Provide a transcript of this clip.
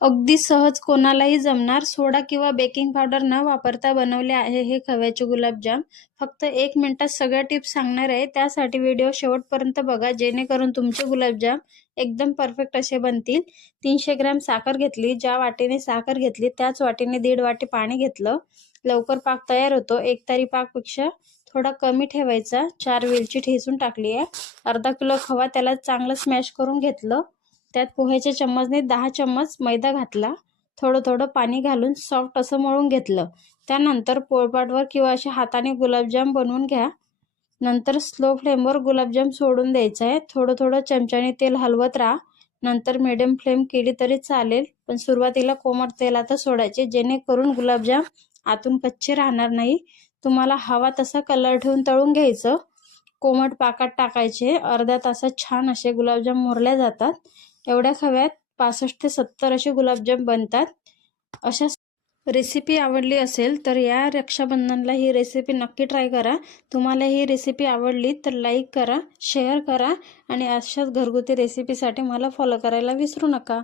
अगदी सहज कोणालाही जमणार, सोडा किंवा बेकिंग पावडर न वापरता बनवले आहे हे खव्याचे गुलाबजाम. फक्त 1 मिनिटात सगळ्या टिप्स सांगणार आहे, त्यासाठी व्हिडिओ शेवटपर्यंत बघा, जेणेकरून तुमचे गुलाबजाम एकदम परफेक्ट असे बनतील. 300 ग्रॅम साखर घेतली. ज्या वाटीने साखर घेतली त्याच वाटीने 1.5 वाटी पाणी घेतलं. लवकर पाक तयार होतो. एकतारी पाकपेक्षा थोडा कमी ठेवायचा. 4 वेलची ठेचून टाकली आहे. अर्धा किलो खवा, त्याला चांगलं स्मॅश करून घेतलं. त्यात पोह्याच्या चम्मचने 10 चम्मच मैदा घातला. थोडं थोडं पाणी घालून सॉफ्ट असं मळून घेतलं. त्यानंतर पोळपाटवर किंवा अशा हाताने गुलाबजाम बनवून घ्या. नंतर स्लो फ्लेमवर गुलाबजाम सोडून द्यायचं आहे. थोडं थोडं चमच्याने तेल हलवत राहा. नंतर मिडियम फ्लेम केली तरी चालेल, पण सुरुवातीला कोमट तेलातच सोडायचे, जेणेकरून गुलाबजाम आतून कच्चे राहणार नाही. तुम्हाला हवा तसा कलर ठेवून तळून घ्यायचं. कोमट पाकात टाकायचे. अर्ध्या तासात छान असे गुलाबजाम मुरल्या जातात. एवढ्या खव्यात 65 ते 70 असे गुलाबजाम बनतात. अशा रेसिपी आवडली असेल तर या रक्षाबंधनला ही रेसिपी नक्की ट्राय करा. तुम्हाला ही रेसिपी आवडली तर लाईक करा, शेअर करा आणि अशाच घरगुती रेसिपीसाठी मला फॉलो करायला विसरू नका.